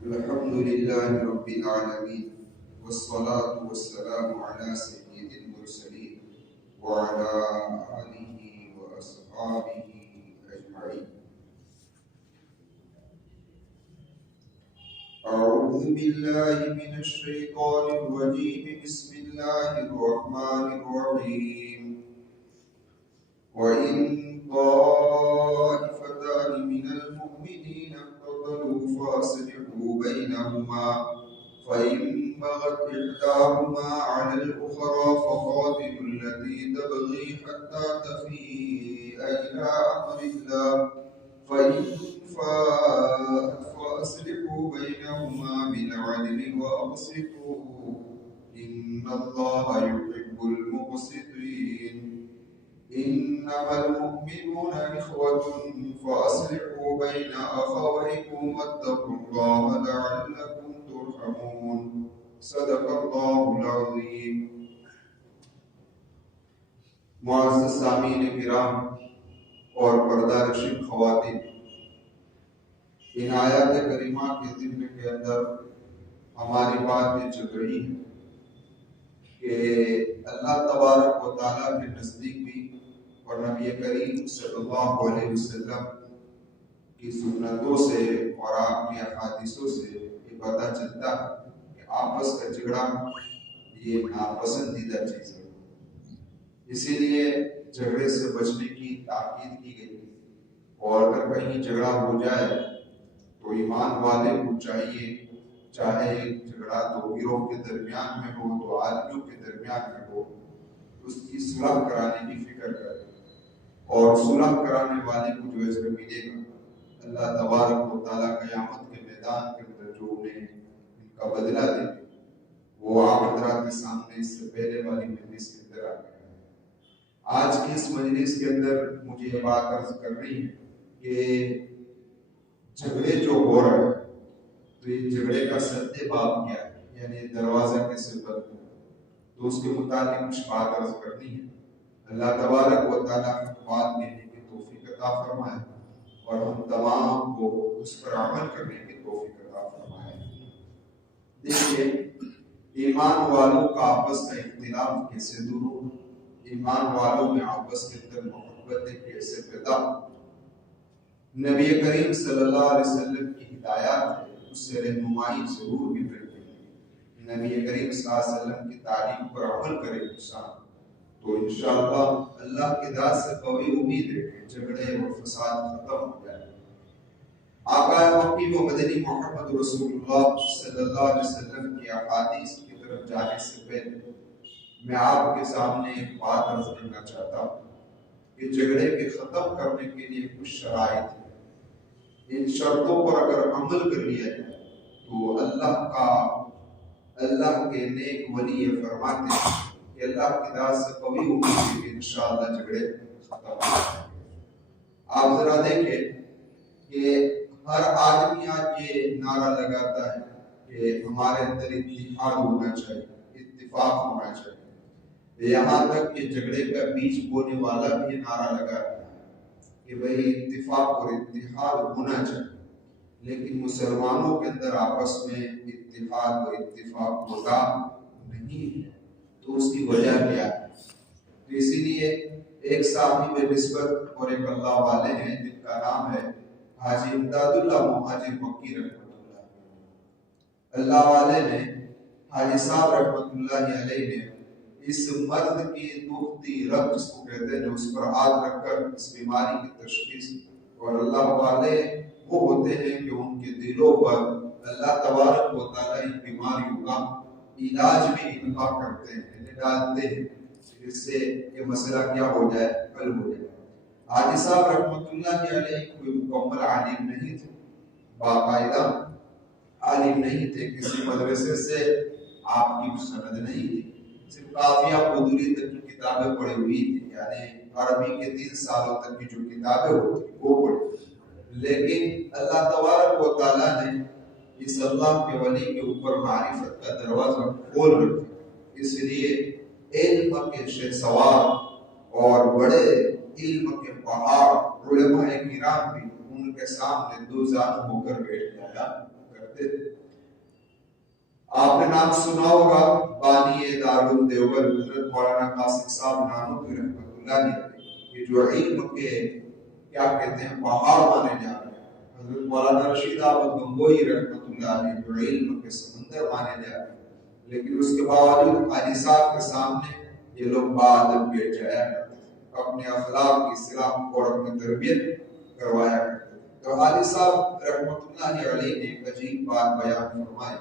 الحمد لله رب العالمين والصلاة والسلام على سيد المرسلين وعلى آله وأصحابه أجمعين. أعوذ بالله من الشيطان الرجيم. بسم الله الرحمن الرحيم. وإن طائفتان من المؤمنين اقتتلوا فأصلحوا بينهما فإن بغت إحداهما على الأخرى فقاتلوا التي تبغي حتى تفيء إلى أمر الله فإن فاءت فأصلحوا بينهما بالعدل وأقسطوا إن الله يحب المقسطين. إنما المؤمنون إخوة فأصلحوا بين أخويكم واتقوا الله لعلكم ترحمون. صدق الله العظيم. معزز سامعین کرام اور پردہ نشین خواتین، ان آیات کریمہ کے ضمن کے اندر ہماری بات یہ چل رہی ہے کہ اللہ تبارک و تعالیٰ کے نزدیک بھی اور نبی کریم صلی اللہ علیہ وسلم کی سنتوں سے اور آپ کی احادیثوں سے یہ پتہ چلتا ہے کہ آپس کا جھگڑا یہ ناپسندیدہ چیز ہے. اسی لیے جھگڑے سے بچنے کی تاکید کی گئی، اور اگر کہیں جھگڑا ہو جائے تو ایمان والے کو چاہیے، چاہے جھگڑا دو گروہ کے درمیان میں ہو، تو آدمیوں کے درمیان میں ہو، اس کی صلح کرانے کی فکر کرے، اور صلح کرانے والے کو جو اجر ملے گا اللہ تبارک و تعالیٰ قیامت کے میدان کے اندر جو انہیں ان کا بدلہ دے گا وہ آپ حضرات کے سامنے اس سے پہلے والی مجلس کے اندر آ گیا ہے. آج کی اس مجلس کے اندر مجھے یہ بات عرض کرنی ہے کہ جھگڑے جو ہو رہے ہیں تو یہ جھگڑے کا سد باب کیا ہے، یعنی دروازہ کیسے بند ہے، تو اس کے متعلق کچھ بات عرض کرنی ہے. اللہ تبارک و تعالیٰ بات کہنے کی توفیق عطا فرمائے اور ہم تمام کو اس پر عمل کرنے کی توفیق عطا فرمائے. دیکھیے، ایمان والوں کا آپس کا اختلاف کیسے دور ہو، ایمان والوں میں آپس کے اندر محبت کیسے پیدا ہو. نبی کریم صلی اللہ علیہ وسلم کی ہدایات ہے، اس سے رہنمائی ضرور بھی ملتی ہے. نبی کریم صلی اللہ علیہ وسلم کی تعلیم پر عمل کرے انسان تو انشاءاللہ اللہ کی ذات سے قوی امید ہے کہ جھگڑے اور فساد ختم ہو جائے. آقا مکی و مدنی محمد رسول اللہ صلی اللہ علیہ وسلم کی احادیث کی طرف جانے سے پہلے میں آپ کے سامنے ایک بات عرض کرنا چاہتا ہوں کہ جھگڑے کے ختم کرنے کے لیے کچھ شرائط ہیں. ان شرطوں پر اگر عمل کر لیا جائے تو اللہ کے نیک ولی یہ فرماتے ہیں کہ اللہ کی ذات سے قوی امید ہے کہ انشاءاللہ جھگڑے ختم ہو جائیں گے. آپ ذرا دیکھیں کہ ہر آدمی آج یہ نعرہ لگاتا ہے کہ ہمارے اندر اتحاد ہونا چاہیے، اتفاق ہونا چاہیے. یہاں تک کہ جھگڑے کا بیج بونے والا بھی یہ نعرہ لگاتا ہے کہ بھئی اتفاق اور اتحاد ہونا چاہیے، لیکن مسلمانوں کے اندر آپس میں اتحاد اور اتفاق ہوتا نہیں ہے. تو اس کی وجہ کیا ہے؟ تو اسی لیے ایک صاحب نسبت اور ایک اللہ والے ہیں جن کا نام ہے حاجی امداد اللہ مہاجر مکی رحمۃ اللہ. اللہ والے نے حاجی صاحب رحمۃ اللہ علیہ نے اس مرد کی دکھتی رگ جس کو کہتے ہیں جو اس پر ہاتھ رکھ کر اس بیماری کی تشخیص، اور اللہ والے وہ ہوتے ہیں کہ ان کے دلوں پر اللہ تبارک و تعالیٰ ان بیماریوں کا علاج بھی انفا کرتے ہیں، ڈالتے ہیں جس سے یہ مسئلہ کیا ہو جائے، حل ہو جائے. حاجی صاحب رحمۃ اللہ علیہ کوئی مکمل عالم نہیں تھے، باقاعدہ عالم نہیں تھے، کسی مدرسے سے آپ کی سند نہیں تھی، صرف قافیہ قدوری تک کی کتابیں پڑھی ہوئی تھی، یعنی عربی کے 3 سالوں تک کی جو کتابیں ہوتی وہ پڑھی. لیکن اللہ تبارک و تعالیٰ نے اس اللہ کے ولی کے اوپر معرفت کا دروازہ کھول رکھا. اس لیے علم کے شہسوار اور بڑے علم کے پہاڑ علماء کرام بھی ان کے سامنے دو زانو ہو کر بیٹھ جایا کرتے کرتے تھے۔ آپ نے نام سنا ہوگا بانی دارال دیوبند حضرت مولانا قاسم صاحب نانوتوی رحمۃ اللہ علیہ، یہ جو علم کے کیا کہتے ہیں پہاڑ مانے جا رہے ہیں، حضرت مولانا رشید احمد گنگوئی رحمۃ اللہ علیہ جو علم کے سمندر مانے جا رہے ہیں، لیکن اس کے باوجود حاجی صاحب کے سامنے یہ لوگ بادب کے جایا کرتے تھے، اپنے اخلاق کی اصلاح اور اپنی تربیت کروایا کرتے تھے۔ تو حاجی صاحب رحمۃ اللہ علیہ نے ایک عجیب بات بیان فرمائی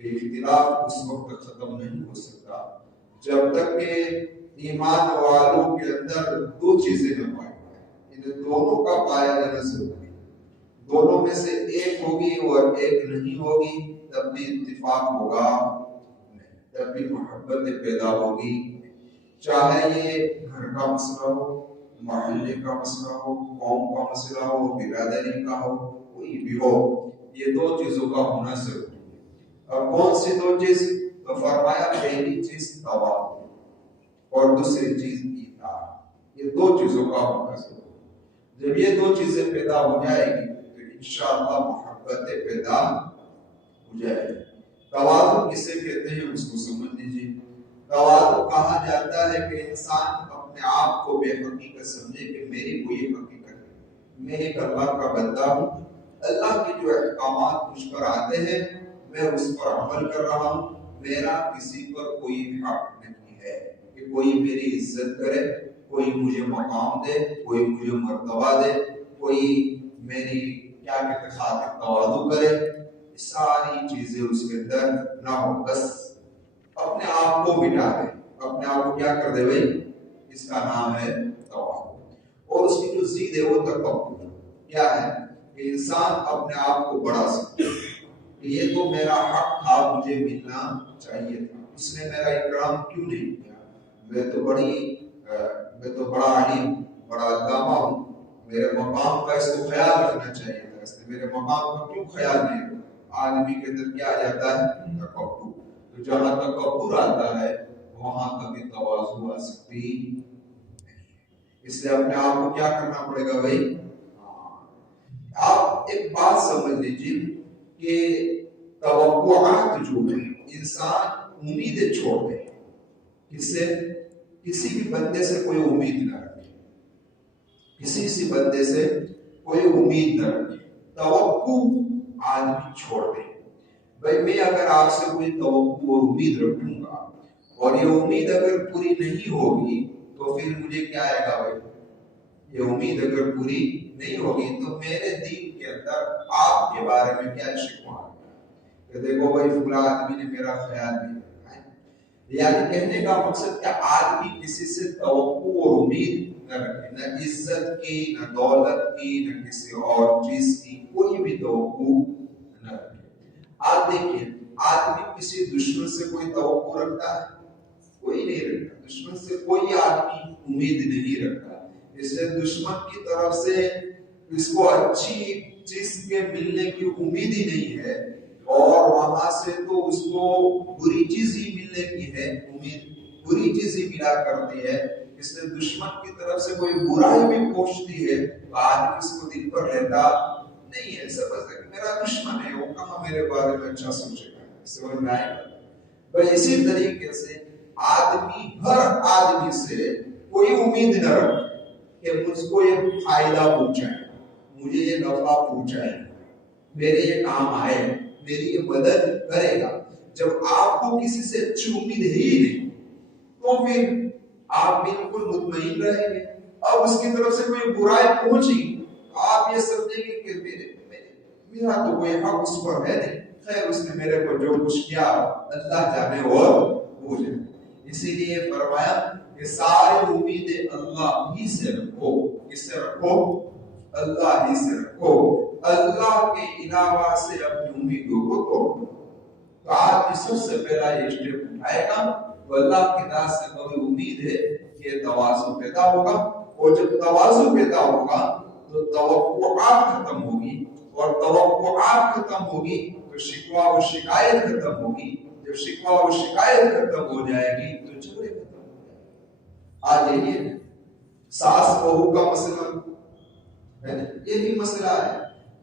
کہ اختلاف اس وقت تک ختم نہیں ہو سکتا جب تک کہ ایمان والوں کے اندر دو چیزیں نہ پائیں، ان دونوں کا پایا جانا ضروری ہے۔ دونوں میں سے ایک ہوگی اور ایک نہیں ہوگی تب بھی اتفاق ہوگا نہیں، تب بھی محبت پیدا ہوگی، چاہے یہ گھر کا مسئلہ ہو، محلے کا مسئلہ ہو، قوم کا مسئلہ ہو، برادری کا ہو، کوئی بھی ہو، یہ دو چیزوں کا ہونا ضروری ہے۔ اور کون سی دو چیز؟ تو فرمایا پہلی چیز توازن اور دوسری چیز اطاعت، یہ دو چیزوں کا ہونا ضروری ہے۔ جب یہ دو چیزیں پیدا ہو جائے گی تو انشاءاللہ محبتیں پیدا ہو جائے گی۔ توازن کسے کہتے ہیں اس کو سمجھ لیجیے۔ توازن کہا جاتا ہے کہ انسان اپنے آپ کو بے حقیقت سمجھے کہ میری کوئی حقیقت ہے، میں ایک اللہ کا بندہ ہوں، اللہ کی جو احکامات مجھ پر آتے ہیں میں اس پر عمل کر رہا ہوں، میرا کسی پر کوئی حق نہیں ہے کہ کوئی میری عزت کرے، کوئی مجھے مقام دے، کوئی مجھے مرتبہ دے، کوئی میری کیا کہتے خاطر تواضع کرے، ساری چیزیں اس کے اندر نہ ہو، بس اپنے آپ کو مٹا دے، اپنے آپ کو کیا کر دے بھائی، اس کا نام ہے تواضع۔ اور اس کی جو ضد ہے وہ تکبر کیا ہے کہ انسان اپنے آپ کو بڑا سمجھے کہ یہ تو میرا حق تھا، مجھے ملنا چاہیے تھا، اس نے میرا اکرام کیوں نہیں کیا، میں تو بڑا عالم، بڑا علامہ ہوں، میرے مقام کا اس کو خیال رکھنا چاہیے تھا، اس نے میرے مقام کا کیوں خیال نہیں رکھا۔ آدمی کے اندر کیا آ جاتا ہے؟ تکبر۔ تو جہاں تکبر آتا ہے وہاں کبھی تواضع آ سکتی نہیں، اس لیے اپنے آپ کو کیا کرنا پڑے گا بھائی۔ آپ ایک بات سمجھ لیجیے کہ توقعات جو ہے انسان امیدیں چھوڑ دے، کس سے؟ کسی بھی بندے سے کوئی امید نہ رکھے، کسی سی بندے سے کوئی امید نہ رکھے، توقع آدمی چھوڑ دے۔ بھائی میں اگر آپ سے کوئی توقع اور امید رکھوں گا اور یہ امید اگر پوری نہیں ہوگی تو پھر مجھے کیا آئے گا بھائی؟ یہ امید اگر پوری نہیں ہوگی تو میرے دل کے اندر آپ کے بارے میں کیا شکوہ ہے کہ دیکھو بھائی فلاں آدمی نے میرا خیال نہیں رکھا ہے۔ یعنی کہنے کا مقصد کہ آدمی کسی سے توقع اور امید نہ رکھے، نہ عزت کی، نہ دولت کی، نہ کسی اور چیز کی، کوئی بھی توقع نہ رکھے۔ آپ دیکھیں آدمی کسی دشمن سے کوئی توقع رکھتا ہے؟ کوئی نہیں رکھتا۔ دشمن سے کوئی آدمی امید نہیں رکھتا، اس لیے دشمن کی طرف سے اس کو اچھی چیز کے ملنے کی امید ہی نہیں ہے، اور وہاں سے تو اس کو بری چیز ہی ملنے کی ہے امید، بری چیز ہی ملا کرتی ہے۔ اس لیے دشمن کی طرف سے کوئی برائی بھی پہنچتی ہے تو آدمی اس کو دل پر لیتا نہیں ہے، سمجھتا کہ میرا دشمن ہے، وہ کہاں میرے بارے میں اچھا سوچے گا، سمجھ میں آئے گا۔ اسی طریقے سے آدمی ہر آدمی سے کوئی امید نہ رکھے کہ مجھ کو یہ فائدہ پہنچائے، مجھے یہ نفع پہنچائے، میرے یہ کام آئے، میری یہ مدد کرے گا۔ جب آپ کو کسی سے اچھی امید ہے ہی نہیں تو پھر آپ بالکل مطمئن رہیں گے۔ اب اس کی طرف سے کوئی برائی پہنچی آپ یہ سمجھیں گے کہ میرا تو کوئی حق اس پر ہے نہیں، خیر اس نے میرے کو جو کچھ کیا اللہ جانے اور وہ جانے۔ اسی لیے فرمایا کہ ساری امیدیں اللہ ہی سے رکھو، کس سے رکھو؟ اللہ ہی سے رکھو، اللہ کے علاوہ سے اپنی امیدوں کو توڑو۔ تو آج سب سے پہلا یہ اسٹیپ اٹھائے گا تو اللہ کی ذات سے کوئی امید ہے کہ تواضع پیدا ہوگا، اور جب تواضع پیدا ہوگا تو توقعات ختم ہوگی، اور توقعات ختم ہوگی تو شکوہ و شکایت ختم ہوگی، جب شکوہ و شکایت ختم ہو جائے گی تو جھگڑے ختم ہو جائیں گے۔ آج یہ ساس بہو کا مسئلہ ہے نا، یہ بھی مسئلہ ہے۔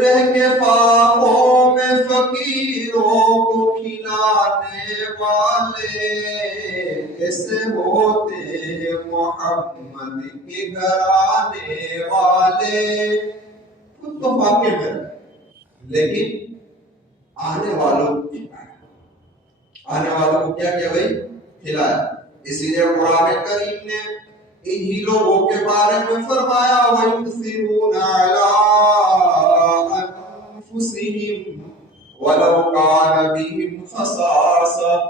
رہ کے فاقوں میں فقیروں کو کھلانے والے ایسے ہوتے ہیں محمد کے گھرانے والے. خود تو فاقے میں لیکن آنے والوں کو کھلایا, آنے والوں کو کیا کیا بھائی, کھلایا. اسی لیے قرآن کریم نے انہی لوگوں کے بارے میں فرمایا وَيُؤْثِرُونَ عَلَىٰ أَنفُسِهِمْ وَلَوْ كَانَ بِهِمْ خَصَاصَةٌ.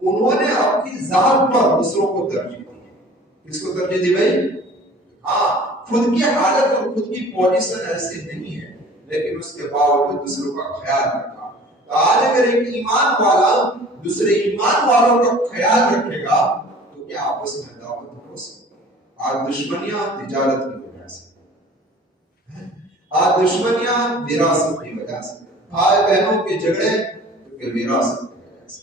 انہوں نے اپنی ذات پر دوسروں کو ترجیح دی. کس کو ترجیح دی بھائی؟ ہاں, خود کی حالت اور خود کی پوزیشن ایسی نہیں ہے لیکن اس کے باوجود دوسروں کا خیال رکھا. آج اگر ایک ایمان والا دوسرے ایمان والوں کا خیال رکھے گا تو کیا آپس میں دعوت ہو سکتی ہے؟ آج دشمنیاں تجارت کی وجہ سے, آج دشمنیاں وراثت کی وجہ سے, بھائی بہنوں کے جھگڑے تو وراثت کی وجہ سے,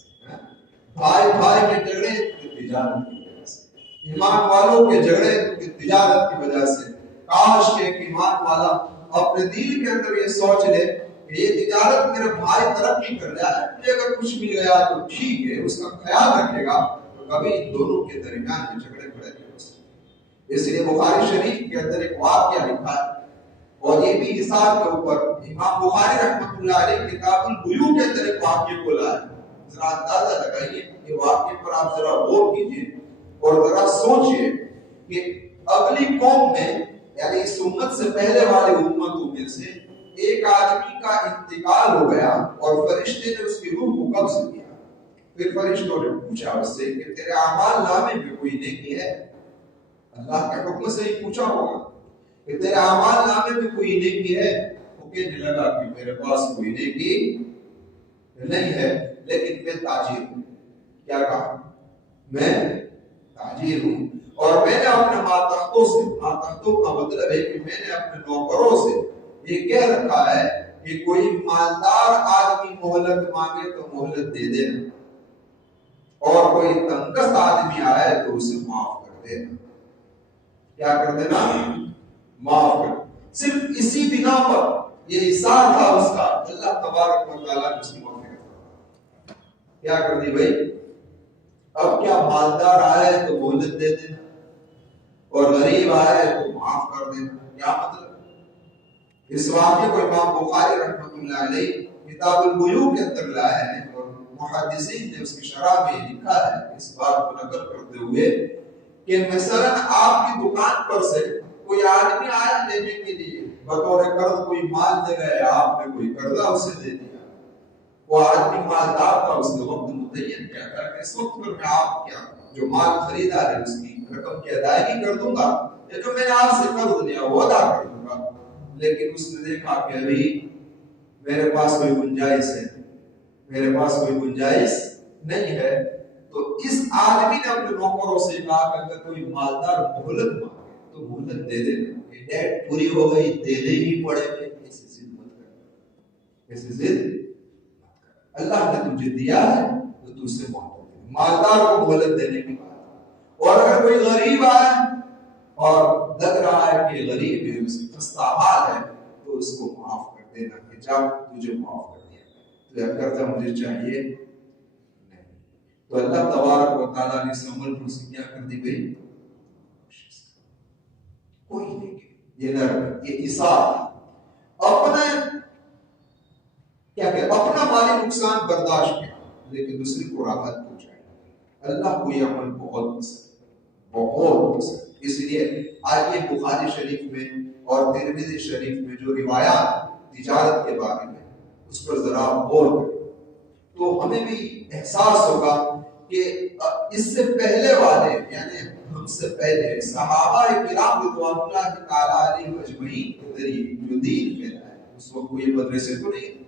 بھائی بھائی کے جھگڑے تو تجارت کی وجہ سے, ایمان والوں کے جھگڑے تو تجارت کی وجہ سے. کاش کہ ایک ایمان والا اپنے دل کے اندر یہ سوچ لے کہ یہ تجارت میرے بھائی ترقی کر رہا ہے, مجھے اگر کچھ مل گیا تو ٹھیک ہے, اس کا خیال رکھے گا تو کبھی ان دونوں کے درمیان میں جھگڑے کھڑے نہیں ہو سکتے. اس لیے بخاری شریف کے اندر ایک واقعہ لکھا ہے اور یہ بھی حساب کے اوپر امام بخاری رحمۃ اللہ علیہ کتاب البیوع کے اندر ایک واقعے کو لائے. ذرا اندازہ لگائیے یہ واقعے پر آپ ذرا غور کیجیے اور ذرا سوچئے کہ اگلی قوم میں یعنی اس امت سے پہلے والے امتوں میں سے ایک آدمی کا انتقال ہو گیا اور فرشتے نے اس کی روح کو قبض کیا. پھر فرشتوں نے پوچھا اس سے کہ تیرے اعمال نامے میں کوئی نیکی ہے؟ اللہ کے حکم سے ہی پوچھا ہوگا کہ تیرے اعمال نامے میں کوئی نیکی ہے؟ وہ کہنے لگا کہ میرے پاس کوئی نیکی نہیں ہے لیکن میں تاجر ہوں. کیا کہا؟ میں تاجر ہوں اور میں نے اپنے ماتحتوں سے, ماتحتوں کا مطلب ہے کہ میں نے اپنے نوکروں سے یہ کہہ رکھا ہے کہ کوئی مالدار آدمی مہلت مانگے تو مہلت دے دینا اور کوئی تنگست آدمی آئے تو اسے معاف کر دینا. کیا کر دینا؟ معاف کر. صرف اسی بنا پر یہ احسان تھا اس کا, اللہ تبارک و تعالیٰ نے اس کی معافی کیا کر دی بھائی؟ اب کیا مالدار آئے تو مہلت دے دینا اور غریب آئے تو معاف کر دینا. کیا مطلب؟ اس واقعے کو امام بخاری رحمۃ اللہ علیہ کتاب البیوع کے اندر لائے ہیں اور محدثین نے اس کی شرح میں لکھا ہے اس بات کو نقل کرتے ہوئے کہ مثلا آپ کی دکان پر سے کوئی آدمی آیا لینے کے لیے بطور قرض کوئی مال دے گئے, آپ نے کوئی قرضہ اسے دے دیا, وہ آدمی مالدار تھا, اس نے وقت متعین کیا تھا کہ اس وقت پر میں آپ کیا جو مال خریدا ہے اس کی رقم کی ادائیگی کر دوں گا, یا جو میں نے آپ سے قرض لیا وہ ادا کر دوں گا. لیکن اس نے دیکھا کہ ابھی میرے پاس کوئی گنجائش ہے, میرے پاس کوئی گنجائش نہیں ہے, تو اس آدمی نے اپنے نوکروں سے کہا کہ اگر کوئی مالدار مہلت مانگے تو مہلت دے دینا, کہ ڈیٹ پوری ہو گئی دینے ہی پڑے گے, ایسی ضد مت کر, ایسی ضد مت کر. اللہ نے تجھے دیا ہے تو تو اسے مہلت دے, مالدار کو مہلت دینے کی بات. اور اگر کوئی غریب آئے اور لگ رہا ہے کہ غریب ہے, اس کی خستہ حال ہے, تو اس کو معاف کر دینا کہ جا تجھے معاف کر دیا, تو یہ قرضہ مجھے چاہیے نہیں. تو اللہ تبارک و تعالیٰ نے اس عمل کو کیا کر دی گئی, کوئی نہیں, یہ نرم, یہ ایثار اپنے کیا کہ اپنا مالی نقصان برداشت کیا لیکن دوسری کو راحت پہنچائی. اللہ کو یہ عمل بہت پسند, بہت پسند. اس لیے آج یہ بخاری شریف میں اور ترمذی شریف میں جو روایات تجارت کے بارے میں اس پر ذرا غور کریں تو ہمیں بھی احساس ہوگا کہ اس سے پہلے والے یعنی ہم سے پہلے صحابہ کرام رضوان اللہ تعالیٰ علیہم اجمعین کے ذریعے جو دین پھیلا ہے, اس وقت کوئی مدرسے تو نہیں,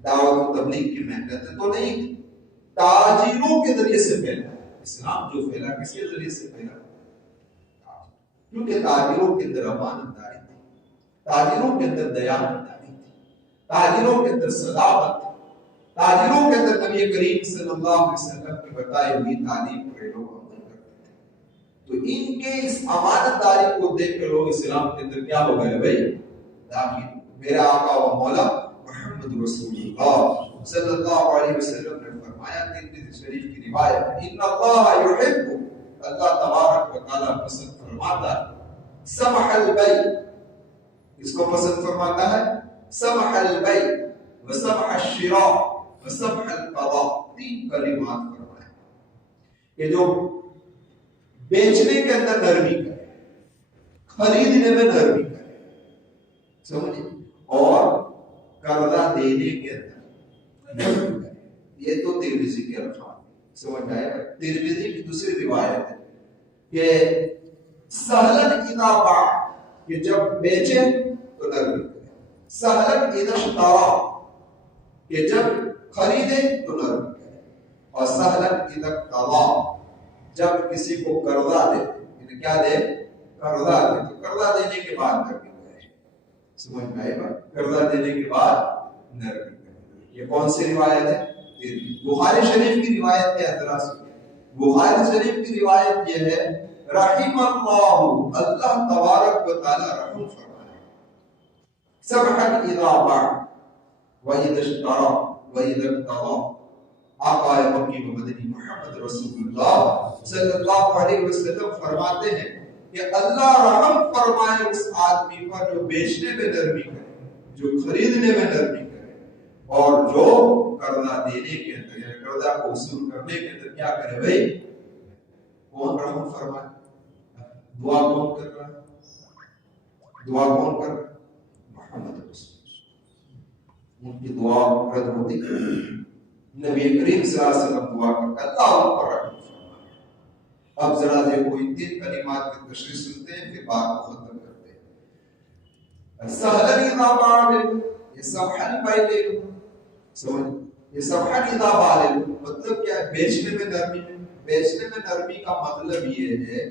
دعوت و تبلیغ کی محنتیں تو نہیں, تاجروں کے ذریعے سے پھیلا. اسلام جو پھیلا کس کے ذریعے سے پھیلا؟ کیونکہ تاجروں کے اندر امانت داری تھی, تاجروں کے اندر دیانتداری تھی, تاجروں کے اندر صداقت تھی, تاجروں کے اندر نبی کریم صلی اللہ علیہ وسلم کی بتائی ہوئی تعلیم پر لوگ عمل کرتے تھے. تو ان کے اس امانت داری کو دیکھ کر لوگ اسلام کے اندر کیا ہو گئے بھائی, داخل میرا آقا و مولا محمد رسول اللہ صلی اللہ علیہ وسلم نے فرمایا، ترمذی شریف کی روایت، ان اللہ یحب، اللہ تبارک و تعالی پسند فرماتا ہے، سمح البیع، اس کو پسند فرماتا ہے، سمح البیع وسمح الشراء وسمح القضاء، تین کلمات فرمائے کہ جو بیچنے کے اندر نرمی کرے، خریدنے میں نرمی کرے، سمجھے، اور قرضہ دینے کے اندر نرمی کرے. یہ تو ترمذی کے الفاظ سمجھ آئے گا. ترمذی کی دوسری روایت ہے کہ سہلن اذا باع، کہ جب بیچے تو نرمی کرے، سہلن اذا اشترى، کہ جب خریدے تو نرمی کرے، اور سہلن اذا اقتضى، جب کسی کو قرضہ دے، یعنی کیا دے، قرضہ دے، تو قرضہ دینے کے بعد نرمی کرے. سمجھ میں آئے گا، قرضہ دینے کے بعد نرمی کرے. یہ کون سی روایت ہے؟ بخاری شریف کی روایت ہے. ذرا سنیے، بخاری شریف کی روایت یہ ہے، رحم اللہ، اللہ تبارک و تعالی رحم فرمائے، سمحا اذا باع واذا اشترى واذا اقتضى. آقا مکی و مدنی محمد رسول اللہ صلی اللہ علیہ وسلم فرماتے ہیں کہ اللہ رحم فرمائے اس آدمی پر جو بیچنے میں نرمی کرے، جو خریدنے میں نرمی کرے، اور جو قرضہ دینے کے اندر، یعنی قرضہ کو وصول کرنے کے اندر کیا کرے. بھائی کون رحم فرمائے؟ دعا کون کر رہا ہے؟ دعا کون کر رہا ہے؟ محمد رسول اللہ. ان کی دعا رد ہوتی ہے. نبی کریم صلی اللہ علیہ وسلم دعا کرتا ہے، اللہ پر رحم فرمائے. اب ذرا دیکھو ان تین کلمات کی تشریح سنتے ہیں، پھر بات کو ختم کرتے ہیں. سہلن اذا باع، یہ سمحا البیع، سمجھ، یہ سمحا اذا باع مطلب کیا ہے؟ بیچنے میں نرمی. بیچنے میں نرمی کا مطلب یہ ہے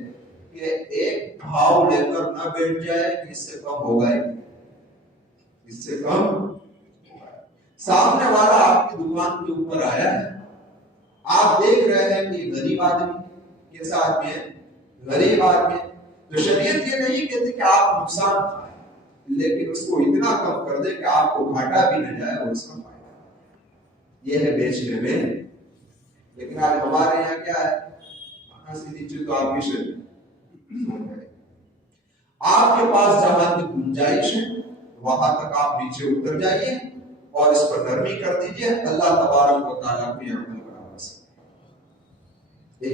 کہ ایک بھاؤ لے کر نہ بیٹھ جائے کہ اس سے کم ہوگا ہی، اس سے کم. سامنے والا آپ کی دکان کے اوپر آیا ہے، آپ دیکھ رہے ہیں کہ غریب آدمی کیسا آدمی ہے، غریب آدمی ہے. تو شریعت یہ نہیں کہتی کہ آپ نقصان کھائیں، لیکن اس کو اتنا کم کر دے کہ آپ کو گھاٹا بھی نہ جائے اور اس کا فائدہ. یہ ہے بیچنے میں. لیکن آج ہمارے یہاں کیا ہے، وہاں سے نیچے تو آپ کی شریعت، آپ کے پاس جہاں تک گنجائش ہے وہاں تک آپ نیچے اتر جائیے اور اس پر نرمی کر دیجئے. اللہ تبارک و تعالیٰ کو یہ عمل بنا سکتے.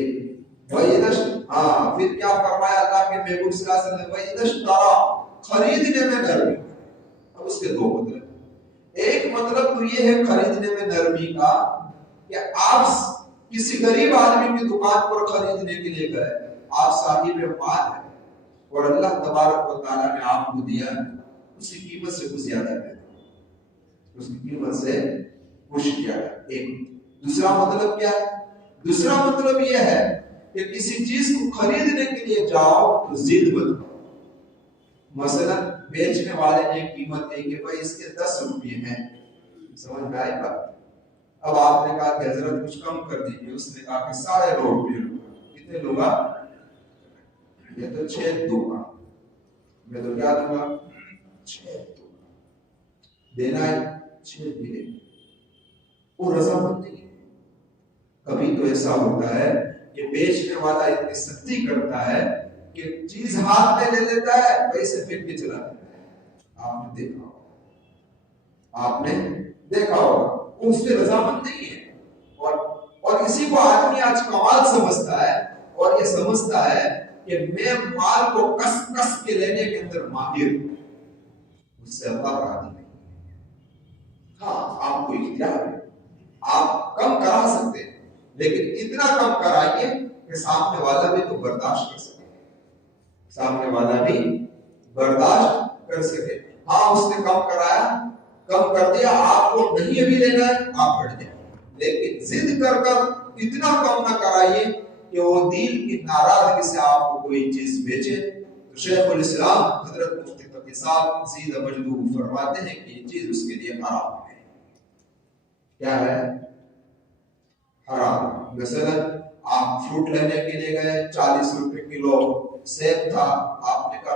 پھر کیا فرمایا اللہ کے محبوب صلی اللہ علیہ وسلم، وَإِذَا اشْتَرَى، خریدنے میں نرمی. اب اس کے دو مطلب. ایک مطلب تو یہ ہے خریدنے میں نرمی کا کہ آپ کسی غریب آدمی کی دکان پر خریدنے کے لیے گئے، آپ صاحب مال ہیں اور اللہ تبارک و تعالیٰ نے آپ کو دیا ہے، اسی قیمت سے کچھ زیادہ ہے، اس کی قیمت سے کچھ کیا ہے. ایک دوسرا مطلب کیا ہے؟ دوسرا مطلب یہ ہے کہ کسی چیز کو خریدنے کے لیے جاؤ تو ضد مت کرو. مثلا بیچنے والے نے قیمت دی کہ بھائی اس کے 10 روپے ہیں، سمجھ میں آئی بات. اب آپ نے کہا کہ حضرت کچھ کم کر دیجیے. اس نے کہا کہ 9.5 روپے لوں. کتنے لوں گا؟ یہ تو 6 دوں گا. میں تو کیا دوں گا؟ 6 دوں گا. دینا ہے 6 ملے. وہ رضامند نہیں ہے. کبھی تو ایسا ہوتا ہے کہ بیچنے والا اتنی سختی کرتا ہے کہ چیز ہاتھ میں لے لیتا ہے، پیسے پھر کے چلا دیتا ہے. آپ نے دیکھا ہوگا، آپ نے دیکھا ہوگا. اس سے رضامند نہیں ہے. اور اسی کو آدمی آج کمال سمجھتا ہے اور یہ سمجھتا ہے کہ میں مال کو کس کس کے لینے کے اندر ماہر ہوں. اس سے اللہ راضی نہیں. ہاں آپ کو اختیار ہے، آپ کم کرا سکتے ہیں، لیکن اتنا کم کرائیے کہ سامنے والا بھی تو برداشت کر سکے. سامنے والا بھی برداشت کر سکے. ہاں اس نے کم کرایا، کم کر دیا، آپ کو نہیں ابھی لینا ہے، آپ ہٹ جائیں، لیکن ضد کر کر اتنا کم نہ کرائیے کہ وہ دل کی ناراضگی سے آپ کو کوئی چیز بیچے. تو شیخ الاسلام حضرت مفتی تقی صاحب زید مجدو فرماتے ہیں کہ یہ چیز اس کے لیے حرام ہے. کیا ہے؟ حرام. مثلا آپ فروٹ لینے کے لیے گئے، 40 روپے کلو سیب تھا، آپ نے کہا